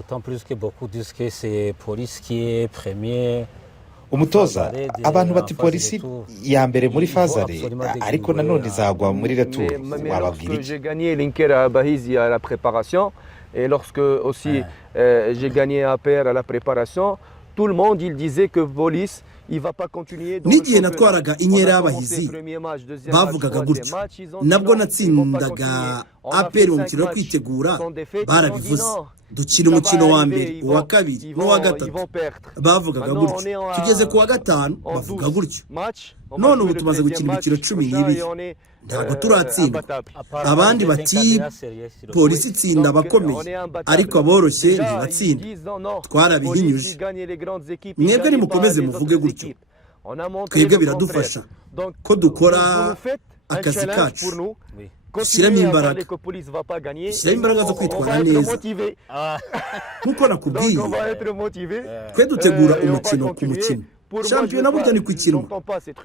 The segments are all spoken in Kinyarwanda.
D'autant plus que beaucoup disent que c'est police qui est premier. umutoza abantu bati polisi ya mbere muri fazare ariko nanone izagwa muri retour wababwira iki? J'ai gagné l'Inker à Bahizi à la préparation et lorsque aussi j'ai gagné à APR à la préparation, tout le monde il disait que police il va pas continuer. N'igihe natwaraga inkera y'abahizi bavugaga gutyo, nabwo natsindaga APR mu mukino wo kwitegura barabivuze, dukina umukino wa mbere uwa kabiri n'uwa gatatu bavugaga gutyo, tugeze ku wa gatanu bavuga gutyo, none ubu tumaze gukina imikino 12 ntabwo turatsindwa. Abandi bati polisi itsinda abakomeye ariko aboroshye ntibatsinda, twarabihinyuje. Mwebwe nimukomeze muvuge gutyo, twebwe biradufasha ko dukora akazi kacu, dushyiramo imbaraga zo kwitwara neza. Nk'uko nakubwiye, twe dutegura umukino ku mukino, shampiyona burya ni kwikinwa,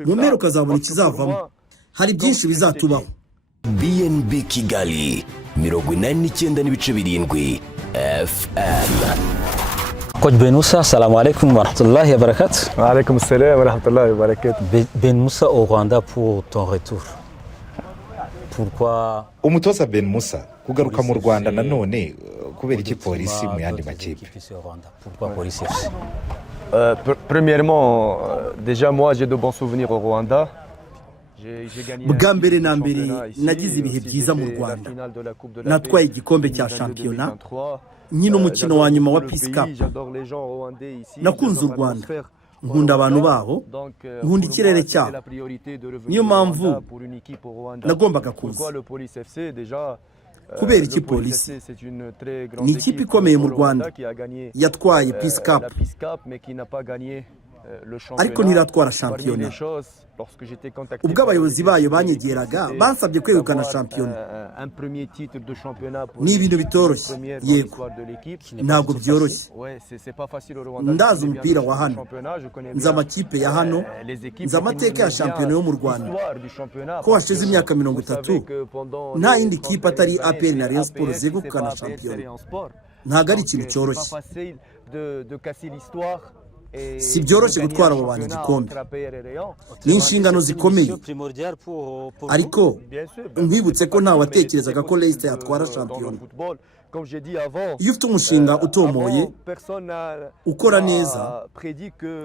mu mpera ukazabona ikizavamo, hari byinshi bizatubaho. BNB Kigali 89.7 FM. Coach Ben Moussa, salam alaikum wa rahmatullahi wa barakatuh. Wa alaikum salam wa rahmatullahi wa barakatuh. Ben Moussa au Rwanda pour ton retour. Pourquoi umutoza Ben Moussa kugaruka mu Rwanda nanone kubera iki polisi mu yandi makipe? Pourquoi police FC? Premièrement, déjà moi j'ai de bons souvenirs au Rwanda. Bwa mbere na mbere nagize ibihe byiza mu Rwanda, natwaye igikombe cya shampiyona, nyine umukino wa nyuma wa Peace Cup. Nakunze u Rwanda, nkunda abantu baho, nkunda ikirere cyabo, niyo mpamvu nagombaga kuza. Kubera iki polisi? Ni ikipe ikomeye mu Rwanda, yatwaye Peace Cup ariko ntiratwara shampiyona. Ubwo abayobozi bayo banyegeraga bansabye kwegukana shampiyona. Ni ibintu bitoroshye, yego ntabwo byoroshye. Ndazi umupira wa hano, nzi amakipe ya hano, nzi amateka ya shampiyona yo mu Rwanda, ko hashize imyaka 30 nta yindi kipe atari APR na Rayon Sports zegukana shampiyona. Ntabwo ari ikintu cyoroshye, si byoroshye gutwara abo bantu igikombe, ni inshingano zikomeye. Ariko nkwibutse ko ntawe watekerezaga ko Leicester yatwara shampiyona. Iyo ufite umushinga utomoye, ukora neza,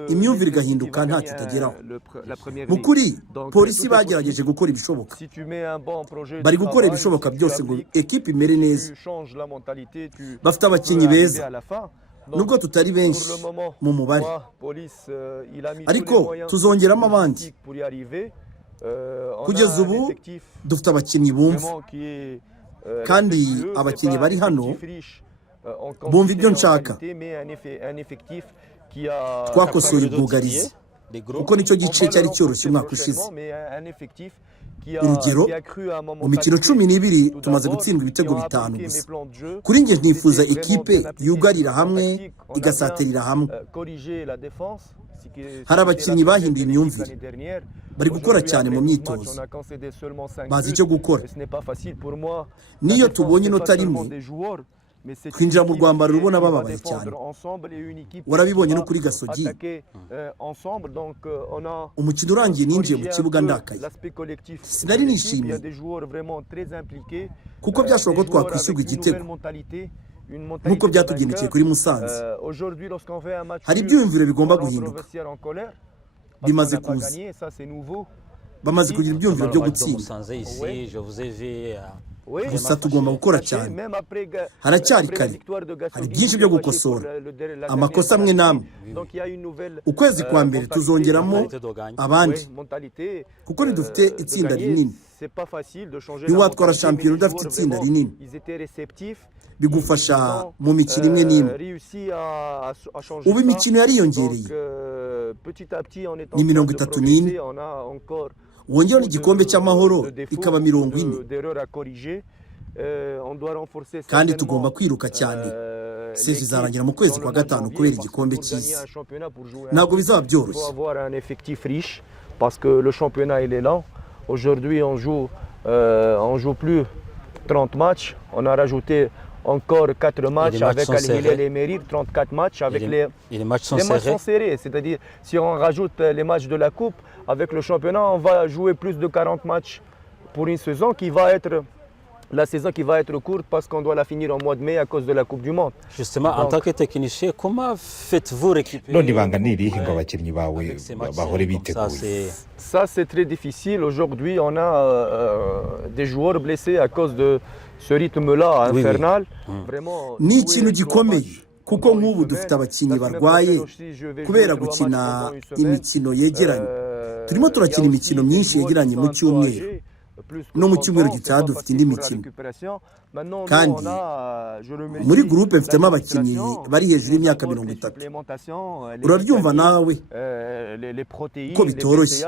imyumvire igahinduka nta kitageraho. Mu kuri polisi bagerageje gukora ibishoboka, bari gukora ibishoboka byose ngo ekipe imere neza. Bafite abakinnyi beza nubwo tutari benshi mu mubare, ariko tuzongeramo abandi. Kugeza ubu dufite abakinnyi bumva, kandi abakinnyi bari hano bumva ibyo nshaka. Twakosoye ubwugarizi kuko nicyo gice cyari cyoroshye umwaka ushize. Urugero, mu mikino 12 tumaze gutsindwa ibitego 5 gusa. Kuri nge ntifuza ikipe yugarira hamwe igasatirira hamwe. Hari abakinnyi bahinduye imyumvire, bari gukora cyane mu myitozo, bazi icyo gukora. Niyo tubonye inota rimwe kwinjira mu Rwanda rubona bababaye cyane. Warabibonye no kuri Gasogi, umukino urangiye ninjiye mu kibuga ndakaye, sinari nishimye kuko byashoboka ko twakwishyurwa igitego nk'uko byatugendekeye kuri Musanze. Hari ibyiyumviro bigomba guhinduka, bimaze kuza, bamaze kugira ibyiyumviro byo gutsinda. Gusa tugomba gukora cyane, haracyari kare, hari byinshi byo gukosora, amakosa amwe n'amwe. Ukwezi kwa mbere tuzongeramo abandi, kuko ntidufite itsinda rinini. Ntiwatwara shampiyona udafite itsinda rinini, bigufasha mu mikino imwe n'imwe. Ubu imikino yariyongereye, ni 34, wongera igikombe cy'amahoro ikaba 40. Kandi tugomba kwiruka cyane. Sezi zarangira mu kwezi kwa gatanu kubera igikombe cy'isi, ntabwo bizaba byoroshye. Parce que le championnat il est lent. Aujourd'hui on joue plus 30 matchs, on a rajouté encore 4 matchs matchs avec sont Al-Hilal serrés. et Mérir, 34 matchs avec les matchs sont les matchs serrés. sont serrés. C'est-à-dire, si on rajoute les matchs de la Coupe, avec le championnat, on va jouer plus de 40 matchs pour une saison qui va être la saison qui va être courte parce qu'on doit la finir en mois de mai à cause de la Coupe du Monde. Justement, en tant que technicien, comment faites-vous récupérer none ibanga ni irihe ngo abakinnyi bawe bahore biteguye? Ça, c'est très difficile. Aujourd'hui, on a des joueurs blessés à cause de ce rythme-là Oui, infernal. oui. Vraiment, ni jouer ikintu 3 gikomeye matchs kuko pendant nk'ubu une dufite semaine, abakinnyi la semaine barwaye prochaine aussi, je vais kubera jouer 3 gukina matchs pendant une semaine. imikino yegeranye turimo turakina imikino myinshi yegeranye mu cyumweru no mu cyumweru gitaha dufite indi mikino kandi muri gurupe mfitemo abakinnyi bari hejuru y'imyaka 30 urabyumva nawe ko bitoroshye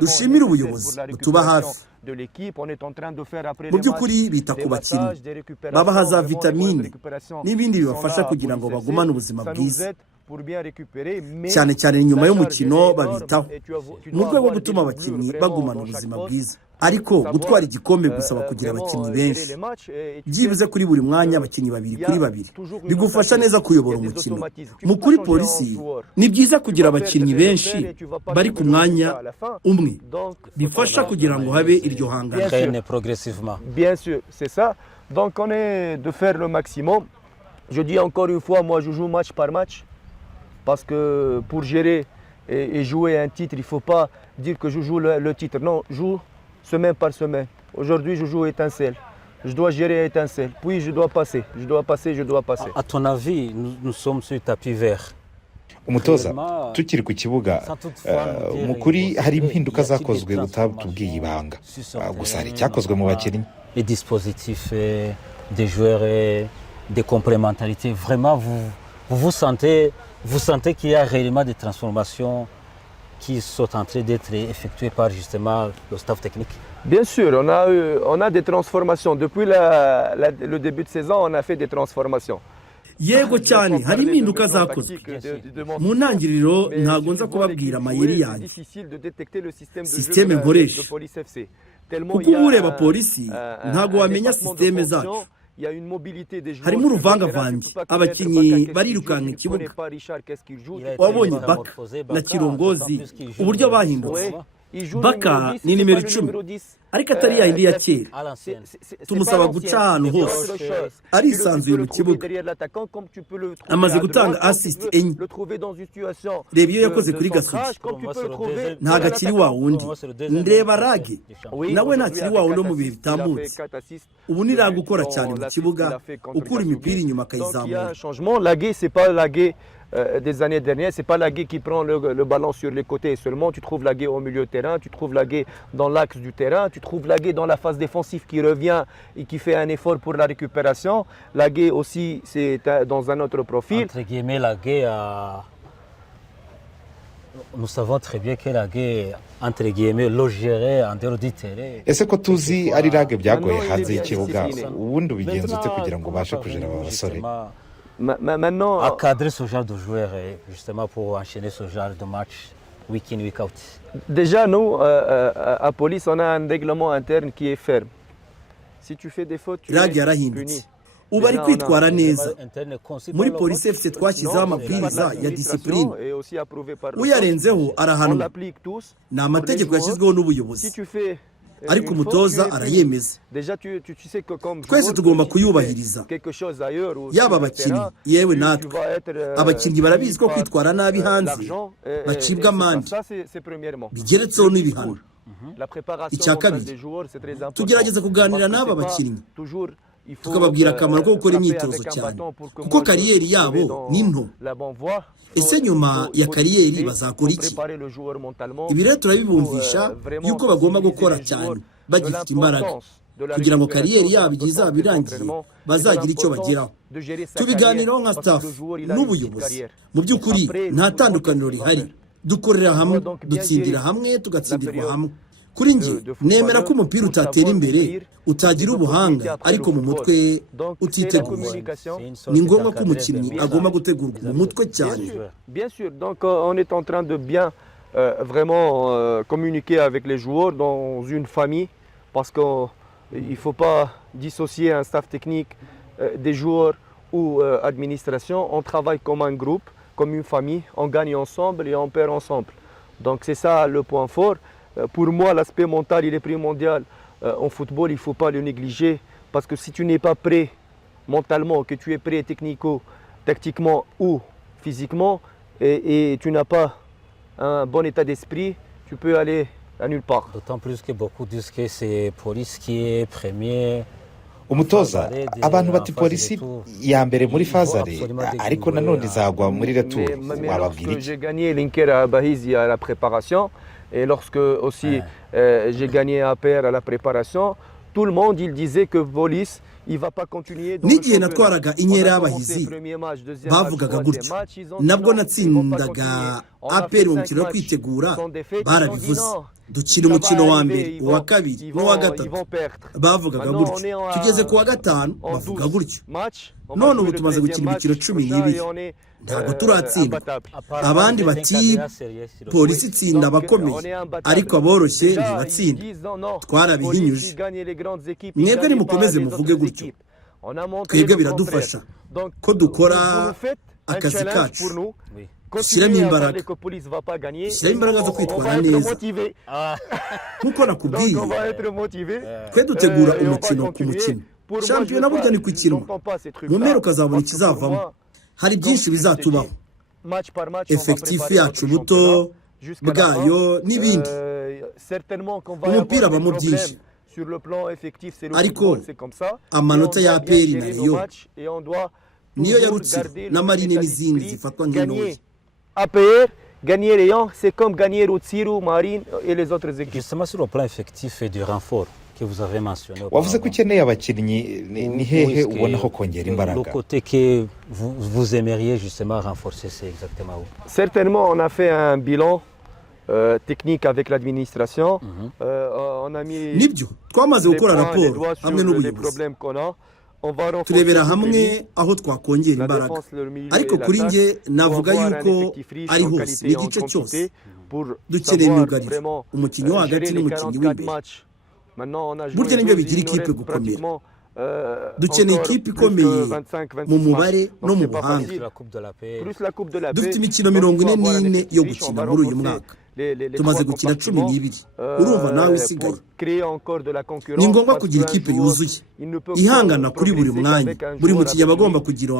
dushimire ubuyobozi butuba hafi mu by'ukuri bita ku bakinnyi babaha za vitamine n'ibindi bibafasha kugira ngo bagumane ubuzima bwiza cyane cyane nyuma y'umukino babitaho mu rwego rwo gutuma abakinnyi bagumana ubuzima bwiza ariko gutwara igikombe gusaba kugira abakinnyi benshi byibuze kuri buri mwanya abakinnyi 2 kuri 2 bigufasha neza kuyobora umukino mu kuri polisi ni byiza kugira abakinnyi benshi bari ku mwanya umwe bifasha kugira ngo habe iryo hangana progressivement. Bien sûr, c'est ça. Donc on est de faire le maximum. Je dis encore une fois, moi je joue match par match. Parce que pour gérer et jouer un titre, il ne faut pas dire que je joue le titre. Non, je joue semaine par semaine. Aujourd'hui, je joue Étincelle. Je dois gérer Étincelle. Puis je dois passer. Je dois passer. À ton avis, nous sommes sur tapis vert. umutoza tukiri ku kibuga mu kuri hari impinduka zakozwe utatubwiye ibanga gusa hari icyakozwe mu bakinnyi. Les dispositifs des joueurs et des complémentarités, vraiment vous sentez qu'il y a réellement des transformations qui sont en train d'être effectuées par justement le staff technique? Bien sûr, on a des transformations. Depuis le début de saison, on a fait des transformations. yego cyane hari impinduka zakozwe mu ntangiriro ntabwo nza kubabwira amayeri yanjye sisiteme nkoresha kuko uba ureba polisi ntabwo wamenya sisiteme zacu harimo uruvangavange abakinnyi barirukanka ikibuga wabonye baka na kirongozi uburyo bahindutse baka ni nimero 10 ariko atari yayindi ya kera tumusaba guca ahantu hose arisanzuye mu kibuga amaze gutanga assist 4 reba iyo yakoze kuri Gasogi ntabwo akiri wa wundi ndeba Rage nawe ntakiri wa wundi mu bihe bitambutse ubu ni Rage ukora cyane mu kibuga ukura imipira inyuma akayizamura. Lagué, c'est pas Lagué des années dernières, c'est pas Lagué qui prend le ballon sur les côtés seulement. Tu trouves Lagué au milieu de terrain, tu trouves Lagué dans l'axe du terrain, tu trouves Lagué dans la phase défensive qui revient et qui fait un effort pour la récupération. Lagué aussi, c'est dans un autre profil. Entre guillemets, Lagué nous savons très bien que Lagué, entre guillemets, le gérer en dehors du terrain. ese ko tuzi ari Rage byagoye hanze y'ikibuga ubundi ubigenza ute kugira ngo ubashe kujera aba basore? Maintenant, Encadrer ce genre de joueurs, justement pour enchaîner ce genre de match week in, week out. Déjà, nous, à Police, on a un règlement interne qui est ferme. Si tu fais des fautes, tu Rage es yarahindutse puni. ubu ari kwitwara neza muri Pour polisi FC twashyizeho amabwiriza ya disipurine Et aussi approuvé par le uyarenzeho on arahanwa l'applique tous. ni amategeko yashyizweho n'ubuyobozi Si tu fais ariko une faute, umutoza tu es puni. arayemeza Déjà, tu sais que comme twese joueur, tugomba si tu fais kuyubahiriza quelque chose ailleurs ou yaba sur le abakinnyi terrain, yewe tu natwe vas être, abakinnyi barabizi ko par, kwitwara nabi hanze l'argent, bacibwa c'est amande ça, c'est premièrement. bigeretseho n'ibihano. La préparation icya mentale kabiri des joueurs, c'est très important. tugerageza kuganira Parce que n'aba c'est pas bakinnyi toujours il faut, tukababwira akamaro ko gukora frapper imyitozo avec un cyane bâton pour que kuko moi, je kariyeri me yabo mette dans ni nto. la bonne voie. ese nyuma ya kariyeri Faut bazakora iki? préparer le joueur mentalement. ibi rero turabibumvisha Vraiment yuko bagomba gukora sensibiliser les cyane joueurs bagifite de imbaraga l'importance de la kugira ngo récupération, kariyeri yabo de igihe izaba l'importance irangiye des entraînements, bazagira icyo de l'importance bageraho. de gérer sa tubiganiraho nka carrière, staff parce que le joueur, il a une n'ubuyobozi petite carrière. mu by'ukuri Après, nta le tandukaniro football, rihari dukorera hamwe donc bien dutsindira gérer hamwe tugatsindirwa la hamwe kuri njye de footballeur, nemera ko umupira pour utatera savoir imbere courir, utagira des ubuhanga opportunités après ariko le mu football. mutwe Donc, c'est la utiteguye communication. ni ngombwa ko umukinnyi agomba gutegurwa mu mutwe cyane. Bien sûr. Donc, on est en train de bien vraiment communiquer avec les joueurs dans une famille parce qu'il ne faut pas dissocier un staff technique des joueurs ou administration, on travaille comme un groupe, comme une famille, on gagne ensemble et on perd ensemble. Donc c'est ça le point fort. Pour moi, l'aspect mental, il est primordial. En football, il ne faut pas le négliger parce que si tu n'es pas prêt mentalement, que tu es prêt tactiquement ou physiquement et tu n'as pas un bon état d'esprit, tu peux aller à nulle part. D'autant plus que beaucoup disent que c'est Police qui est premier. umutoza abantu bati polisi ya mbere muri fazare ariko nanone izagwa muri retour wababwira iki? J'ai gagné l'Inker à Bahizi à la préparation et lorsque aussi j'ai gagné à APR à la préparation, tout le monde il disait que Police il va pas continuer. N'igihe natwaraga inkera y'abahizi bavugaga gutyo nabwo natsindaga APR mu mukino wo kwitegura barabivuze dukina umukino wa mbere uwa kabiri n'uwa gatatu bavugaga gutyo tugeze ku wa gatanu bavuga gutyo none ubu tumaze gukina imikino 12 ntabwo turatsindwa abandi bati polisi itsinda abakomeye ariko aboroshye ntibatsinda twarabihinyuje mwebwe nimukomeze muvuge gutyo twebwe biradufasha ko dukora akazi kacu shyiramo imbaraga zo kwitwara neza nk'uko nakubwiye twe dutegura umukino ku mukino shampiyona burya ni kwikinwa mu mpera ukazabona ikizavamo hari byinshi bizatubaho efekitifu yacu buto bwayo n'ibindi umupira abamo byinshi ariko amanota ya APR na Rayon niyo yarutse na Marine n'izindi zifatwa nk'intoya. APR, gagner Rayon, c'est comme gagner Rutsiro, Marine et les autres équipes. Justement sur le plan effectif et du renfort que vous avez mentionné. wavuze ko ukeneye abakinnyi ni hehe ubona ho kongera imbaraga? Le côté que vous aimeriez justement renforcer, c'est exactement où? Certainement, on a fait un bilan technique avec l'administration. On a mis nibyo twamaze gukora raporo hamwe n'ubuyobozi turebera hamwe aho twakongera imbaraga ariko kuri nge navuga yuko ari hose n'igice cyose dukeneye imyugariro umukinnyi wo hagati n'umukinnyi w'imbere burya nibyo bigira ikipe gukomera dukeneye ikipe ikomeye mu mubare no mu buhanga dufite imikino 44 yo gukina muri uyu mwaka tumaze gukina 12 urumva nawe isigaye ni ngombwa kugira ikipe yuzuye ihangana kuri buri mwanya buri mukinnyi aba agomba kugira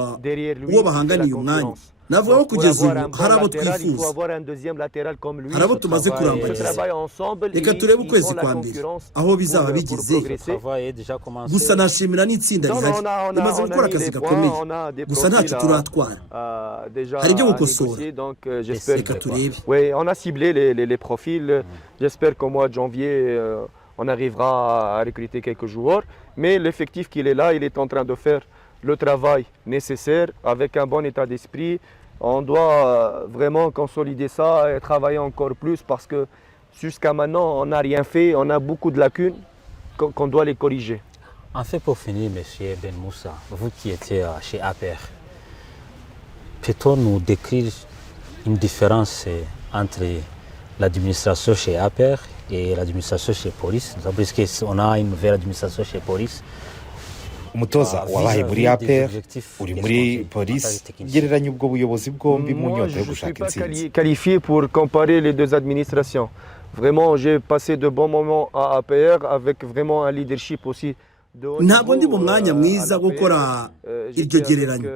uwo bahanganiye umwanya navuga ko kugeza ubu hari abo twifuza hari abo tumaze kurambagiza reka turebe ukwezi kwa mbere aho bizaba bigeze gusa nashimira n'itsinda rihari rimaze gukora akazi gakomeye gusa ntacyo turatwara hari ibyo gukosora reka turebe. On a ciblé les profils. J'espère qu'au mois de janvier on arrivera à recruter quelques joueurs, mais l'effectif qu'il est là, il est en train de faire le travail nécessaire avec un bon état d'esprit. On doit vraiment consolider ça et travailler encore plus parce que jusqu'à maintenant, on n'a rien fait. On a beaucoup de lacunes qu'on doit les corriger. En fait, pour finir, M. Ben Moussa, vous qui étiez chez APR, peut-on nous décrire une différence entre l'administration chez APR et l'administration chez Police? Parce qu'on a une nouvelle administration chez Police. umutoza wabaye muri APR uri muri Police gereranya ubwo buyobozi bwombi mu nyota yo gushaka intsinzi. Qualifié pour comparer les deux administrations. Vraiment, j'ai passé de bons moments à APR avec vraiment un leadership aussi. ntabwo ndi mu mwanya mwiza gukora iryo gereranya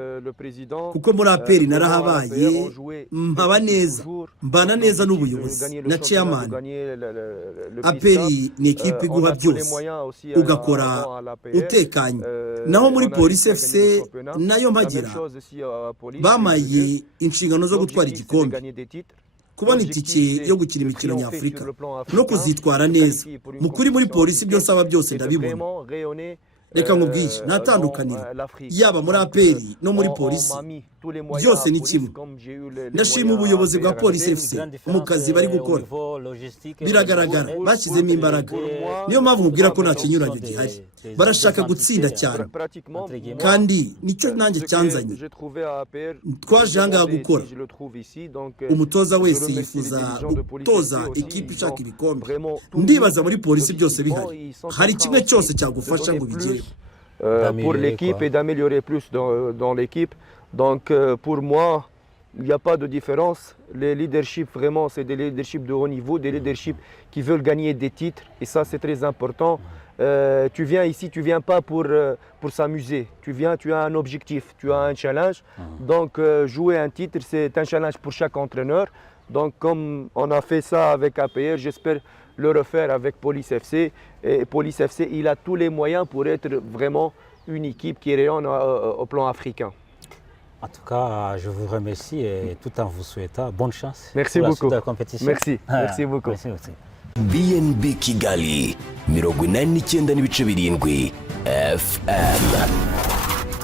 kuko muri APR narahabaye mpaba neza mbana neza n'ubuyobozi na chairman. APR ni ekipe iguha byose ugakora utekanye naho muri Police FC nayo mpagira bamaye inshingano zo gutwara igikombe kubona itike yo gukina imikino nyafurika no kuzitwara neza mukuri muri Police byose aba byose ndabibona reka nkubwiye ntatandukaniro yaba muri APR no muri Police byose ni kimwe. ndashima ubuyobozi bwa Police FC mu kazi bari gukora biragaragara bashyizemo imbaraga niyo mpamvu mubwira ko nta kinyuranyo gihari barashaka gutsinda cyane kandi nicyo nanjye cyanzanye twaje ahangaha gukora umutoza wese yifuza gutoza ekipe ishaka ibikombe ndibaza muri Police byose bihari hari kimwe cyose cyagufasha ngo bigereho pour l'équipe et d'améliorer plus dans l'équipe. Donc pour moi, il n'y a pas de différence. Les leaderships, vraiment, c'est des leaderships de haut niveau, des leaderships qui veulent gagner des titres. Et ça, c'est très important. Tu viens ici, tu ne viens pas pour s'amuser. Tu viens, tu as un objectif, tu as un challenge. Donc jouer un titre, c'est un challenge pour chaque entraîneur. Donc comme on a fait ça avec APR, j'espère le refaire avec Police FC. Et Police FC, il a tous les moyens pour être vraiment une équipe qui rayonne au plan africain. En tout cas, je vous remercie et tout en vous souhaitant bonne chance. Merci pour beaucoup. La suite de la compétition. Merci beaucoup. Merci aussi. BNB Kigali 89.7 FM.